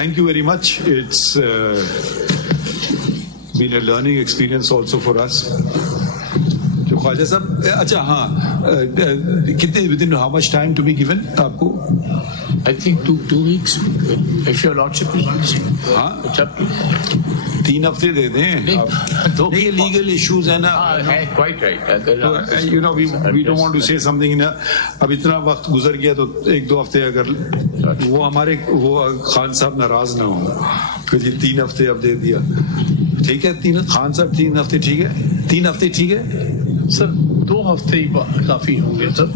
thank you very much. It's been a learning experience also for us. तो ख्वाजा साहब, अच्छा हाँ, कितने within how much time to be given आपको? I think 2 weeks. If your lordship wants. हाँ, 3 हफ्ते दे दें. नहीं, legal issues है ना. Quite right. You know, we don't want to say something ना. अब इतना वक्त गुजर गया तो 1-2 हफ्ते अगर वो हमारे खान साहब नाराज ना हो कि जी 3 हफ्ते अब दे दिया. ठीक है, खान साहब 3 हफ्ते ठीक है? 3 हफ्ते ठीक है सर? 2 हफ्ते ही काफी होंगे सर.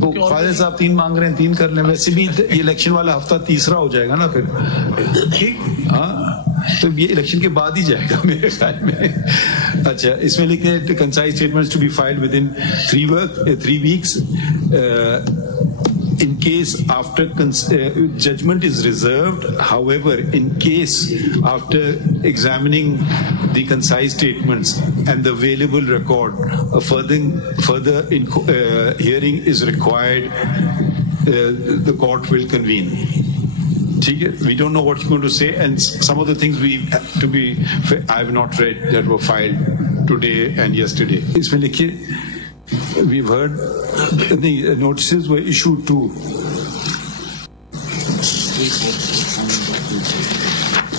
तो ख्वाजा साहब 3 मांग रहे हैं, 3 कर लें. वैसे भी इलेक्शन वाला हफ्ता तीसरा हो जाएगा ना फिर. ठीक, हाँ, तो ये इलेक्शन के बाद ही जाएगा मेरे ख्याल में. अच्छा, इसमें लिखे concise statements to be filed within 3 weeks. In case after judgment is reserved, however, in case after examining the concise statements and the available record, a further hearing is required, the court will convene. We don't know what you're going to say, and some of the things I have not read that were filed today and yesterday. इसमें लिखिए, we've heard the notices were issued to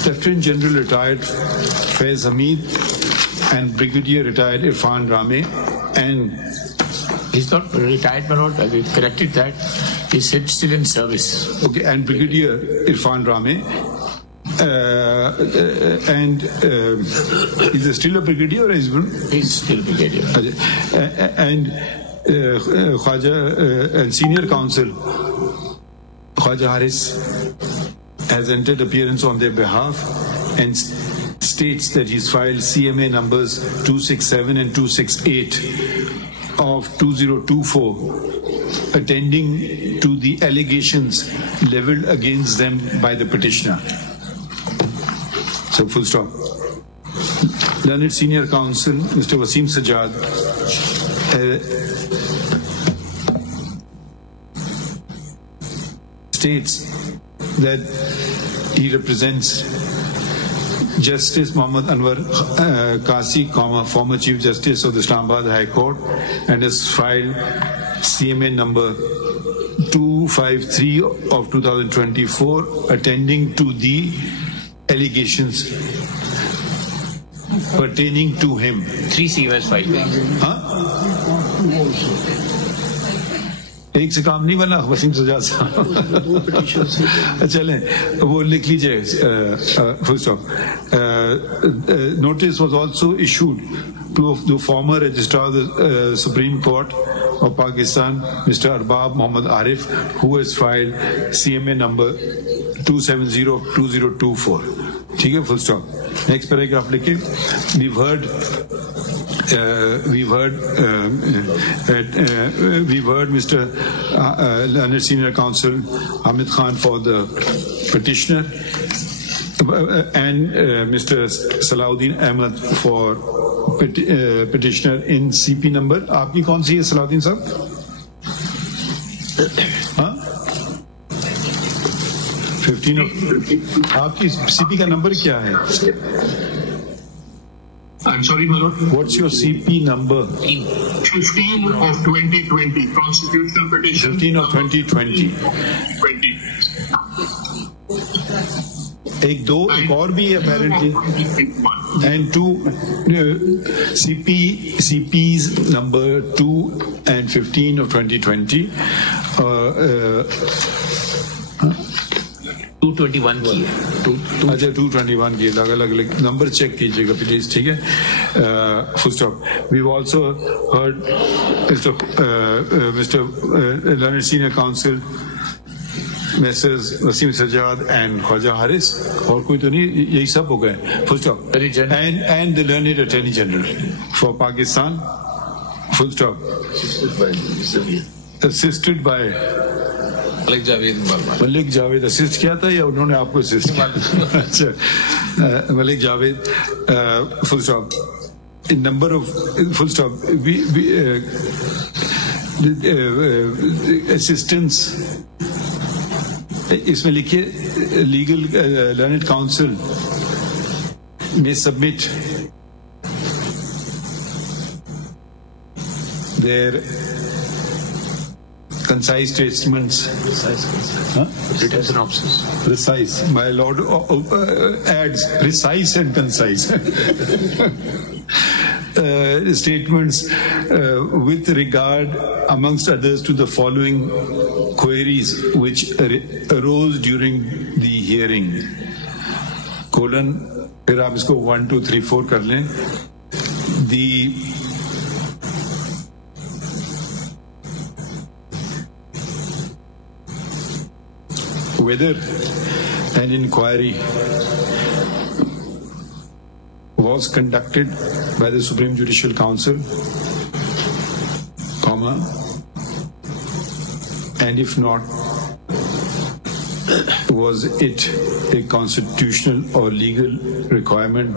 Lieutenant General retired Faez and Brigadier retired Irfan Rame, and he's not retired, my lord. We corrected that. He's still in service. Okay, and Brigadier Irfan Rame. And is he still a brigadier or is he's still a brigadier? And Khwaja and senior counsel Khwaja Haris has entered appearance on their behalf and states that he's filed CMA numbers 267 and 268 of 2024 attending to the allegations leveled against them by the petitioner. So full stop. Learned Senior Counsel Mr. Wasim Sajjad states that he represents Justice Muhammad Anwar Qazi, former Chief Justice of the Islamabad High Court, and has filed CMA number 253 of 2024 attending to the allegations pertaining to him. 3 CMAs filed. हाँ? एक से काम नहीं बना वसीम सजाद साहब. चलें, वो लिख लीजिए. Full stop. Notice was also issued to the former Registrar of the Supreme Court of Pakistan, Mr. Arbab Muhammad Arif, who has filed CMA number 270 of 2024. ठीक है, full stop. Next paragraph लिखिए. We've heard Mr. Learned Senior Counsel Hamid Khan for the petitioner and Mr. Salahuddin Ahmed for petitioner in CP number. आपकी कौन सी है Salahuddin साहब? हाँ? 15 आपकी CP का नंबर क्या है? I'm sorry, my lord. What's your CP number? 15 of 2020, constitutional petition. 15 of 2020. 20. एक और भी apparently, and 2 CP's number 2 and 15 of 2020. 221 की है. अच्छा 221 की अलग नंबर चेक कीजिएगा प्लीज. ठीक है, full stop. We've also heard Mr. Learned Senior Counsel Messrs. Wasim Sajjad and Khwaja Haris. और कोई तो नहीं, यही सब हो गए. Full stop. And the Learned Attorney General for Pakistan. Full stop. Assisted by Malik Javed. Assist किया था या उन्होंने आपको असिस्ट किया? अच्छा, Malik Javed. Full stop. Number of full stop. assistance इसमें लिखिए legal learned council may submit their concise statements. Written synopsis. Precise. My Lord adds precise and concise. Statements with regard, amongst others, to the following queries which arose during the hearing. Colon. फिर आप इसको 1, 2, 3, 4 कर लें. Whether an inquiry was conducted by the Supreme Judicial Council, comma, and if not, was it a constitutional or legal requirement,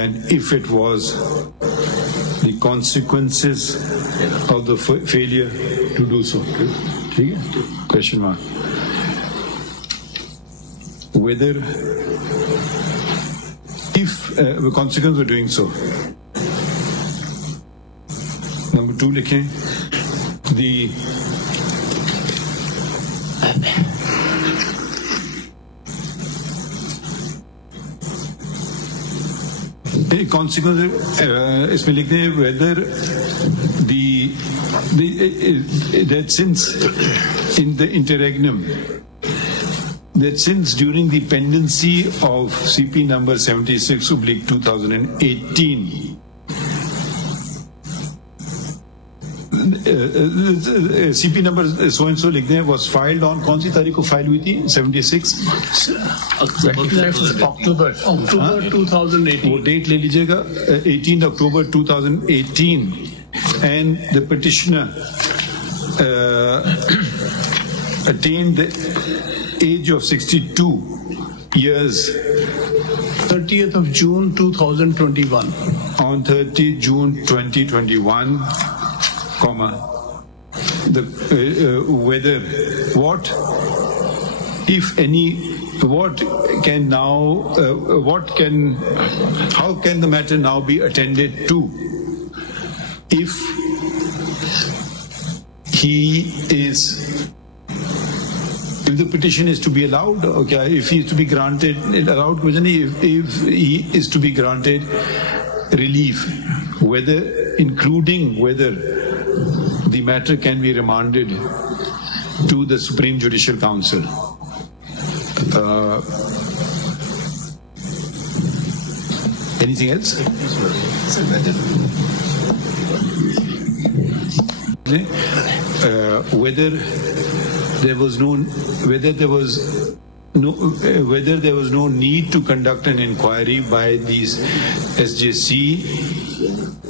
and if it was, the consequences of the failure to do so. Question mark. Whether, if the consequence of doing so. Number 2 लिखें. The consequence इसमें लिखते हैं whether that since in the interregnum, that since during the pendency of CP number 76/2018 CP number so and so लिखते हैं was filed on, कौन सी तारीख को file हुई थी? 76 October 2018. वो डेट ले लीजिएगा. 18 October 2018, and the petitioner attained the age of 62 years 30th of June 2021. On 30 June 2021, comma, whether what, if any, how can the matter now be attended to if the petition is to be allowed, okay, if he is to be granted, allowed, if he is to be granted relief, whether, including whether the matter can be remanded to the Supreme Judicial Council. Anything else? Whether there was no need to conduct an inquiry by these SJC,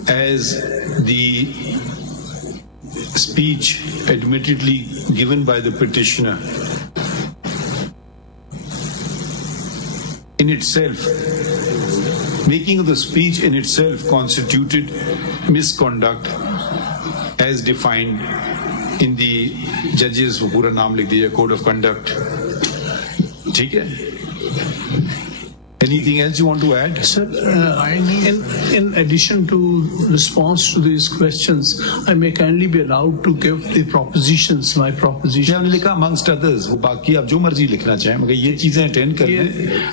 as the speech admittedly given by the petitioner in itself, making of the speech in itself constituted misconduct as defined in the judges, वो पूरा नाम लिख दीजिए, code of conduct. ठीक है? Anything else you want to add? Sir, in addition to response to these questions, I may kindly be allowed to give the propositions, my propositions. हमने लिखा amongst others, वो बाकी आप जो मर्जी लिखना चाहें, मगर ये चीजें अटेंड कर लें.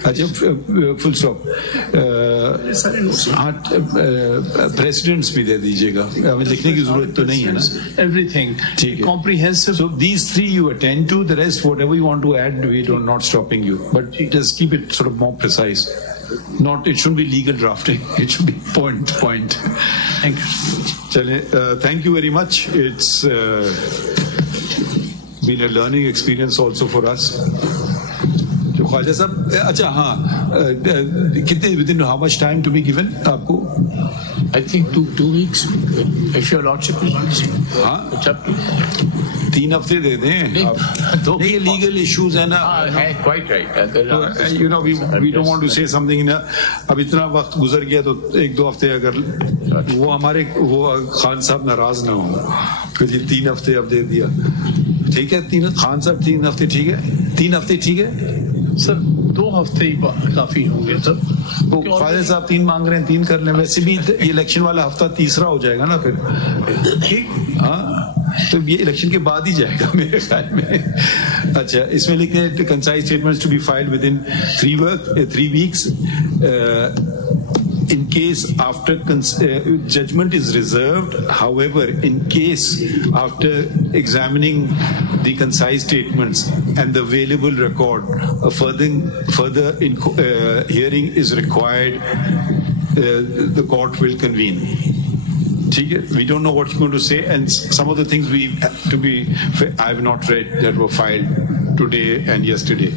अच्छा, full stop. हाँ, precedents भी दे दीजिएगा. हमें लिखने की जरूरत तो नहीं है ना? Everything. ठीक है. Comprehensive. So these 3 you attend to. The rest, whatever you want to add, we are not stopping you. But just keep it sort of more precise. Not, it shouldn't be legal drafting. It should be point. Thank you. Thank you very much. It's been a learning experience also for us. Khwaja Sahab, अच्छा हाँ, कितने within how much time to be given आपको? I think 2 weeks. If your lordship wants. हाँ, It's up to you. 3 हफ्ते दे दें. नहीं, legal issues है ना. Quite right. You know, we don't want to say something in अब इतना वक्त गुजर गया तो 1-2 हफ्ते अगर वो खान साहब नाराज ना हो कि 3 हफ्ते अब दे दिया. ठीक है, खान साहब 3 हफ्ते ठीक है, 3 हफ्ते ठीक है सर, 2 हफ्ते ही काफी होंगे सर। फायद साहब 3 मांग रहे हैं, 3 कर लें, वैसे भी इलेक्शन वाला हफ्ता तीसरा हो जाएगा ना फिर। ठीक, हाँ, तो ये इलेक्शन के बाद ही जाएगा मेरे ख्याल में। अच्छा, इसमें लिखते हैं concise statements to be filed within 3 weeks in case after judgment is reserved. However, in case after examining the concise statements and the available record, a further hearing is required, the court will convene. We don't know what you're going to say, and some of the things I have not read that were filed today and yesterday.